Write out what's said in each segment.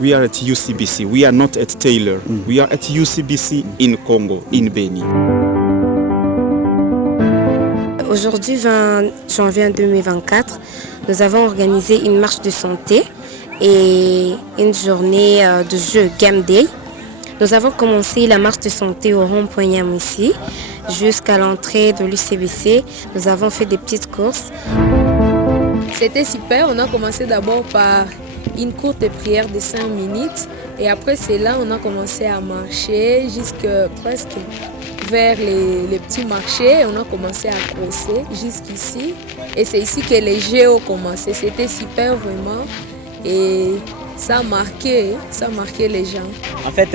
We are at UCBC. We are not at Taylor. We are at UCBC in Congo, in Beni. Aujourd'hui, 20 janvier 2024, nous avons organisé une marche de santé et une journée de jeu Game Day. Nous avons commencé la marche de santé au rond-point Yamoussi jusqu'à l'entrée de l'UCBC. Nous avons fait des petites courses. C'était super. On a commencé d'abord par une courte prière de 5 minutes et après cela, on a commencé à marcher jusqu'à presque vers les petits marchés. On a commencé à crosser jusqu'ici et c'est ici que les jeux ont commencé. C'était super vraiment et ça a marqué les gens. En fait,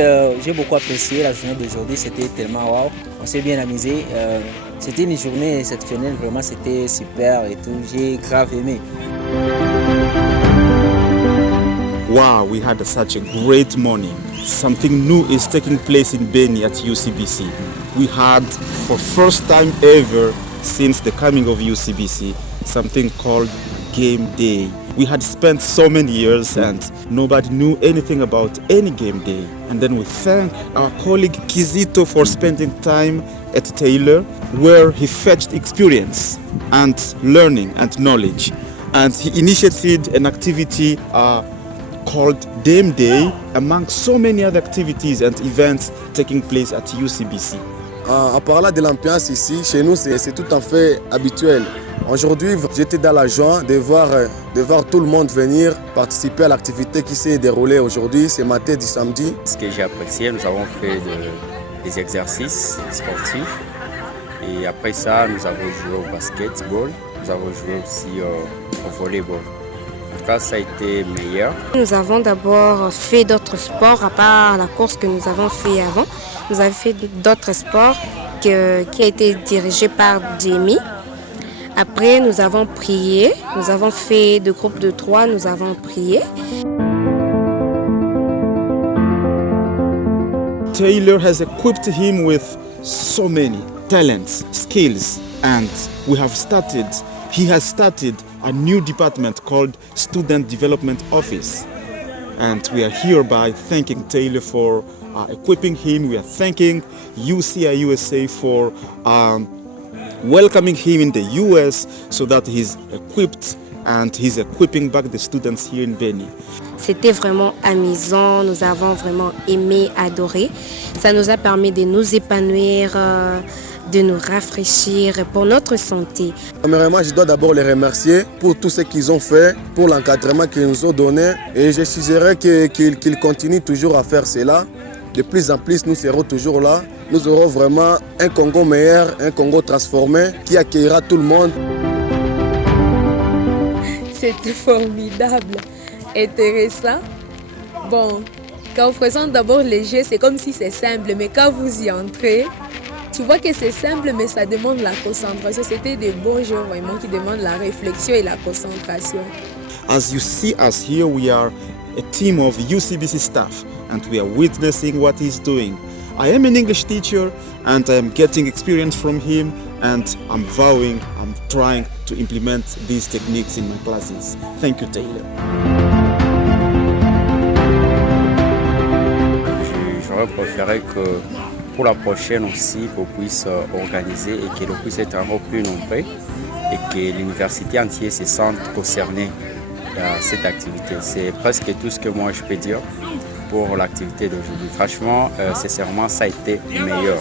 j'ai beaucoup apprécié la journée d'aujourd'hui, c'était tellement wow. On s'est bien amusé. C'était une journée exceptionnelle, vraiment c'était super et tout. J'ai grave aimé. Wow, we had such a great morning. Something new is taking place in Beni at UCBC. We had, for first time ever since the coming of UCBC, something called Game Day. We had spent so many years and nobody knew anything about any game day. And then we thank our colleague Kizito for spending time at Taylor, where he fetched experience and learning and knowledge. And he initiated an activity called Game Day among so many other activities and events taking place at UCBC. En parlant de l'ambiance ici, chez nous, c'est tout à fait habituel. Aujourd'hui, j'étais dans la joie de voir tout le monde venir participer à l'activité qui s'est déroulée aujourd'hui, ce matin du samedi. Ce que j'ai apprécié, nous avons fait des exercices sportifs et après ça, nous avons joué au basketball, nous avons joué aussi au volleyball. En tout cas, ça a été meilleur. Nous avons d'abord fait d'autres sports à part la course que nous avons fait avant. Nous avons fait d'autres sports qui a été dirigé par Jamie. Après, nous avons prié. Nous avons fait deux groupes de 3. Nous avons prié. Taylor has equipped him with so many talents, skills, and he has started a new department called Student Development Office. And we are hereby thanking Taylor for equipping him. We are thanking UCI USA for welcoming him in the US so that he's equipped and he's equipping back the students here in Beni. C'était vraiment amusant, nous avons vraiment aimé, adoré. Ça nous a permis de nous épanouir, de nous rafraîchir pour notre santé. Premièrement, je dois d'abord les remercier pour tout ce qu'ils ont fait, pour l'encadrement qu'ils nous ont donné. Et je suggérerais qu'ils continuent toujours à faire cela. De plus en plus, nous serons toujours là. Nous aurons vraiment un Congo meilleur, un Congo transformé qui accueillera tout le monde. C'était formidable, intéressant. Bon, quand on présente d'abord les jeux, c'est comme si c'est simple, mais quand vous y entrez, tu vois que c'est simple, mais ça demande la concentration. C'était des bons jeux vraiment qui demandent la réflexion et la concentration. As you see us here, we are a team of UCBC staff and we are witnessing what he's doing. I am an English teacher and I am getting experience from him and I'm trying to implement these techniques in my classes. Thank you, Taylor. J'aurais préféré que pour la prochaine aussi, qu'on puisse organiser et que l'on puisse être encore plus nombreux et que l'université entière se sente concernée à cette activité. C'est presque tout ce que moi je peux dire pour l'activité d'aujourd'hui. Franchement, sincèrement, ça a été meilleur.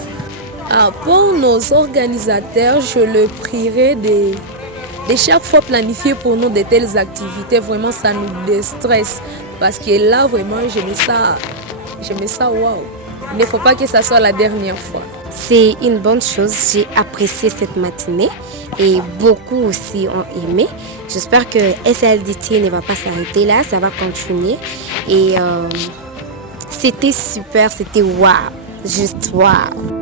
Pour nos organisateurs, je le prierai de chaque fois planifier pour nous de telles activités. Vraiment, ça nous déstresse parce que là, vraiment, je me sens wow. Il ne faut pas que ça soit la dernière fois. C'est une bonne chose. J'ai apprécié cette matinée et beaucoup aussi ont aimé. J'espère que SLDT ne va pas s'arrêter là, ça va continuer. Et c'était super, c'était wow, juste wow.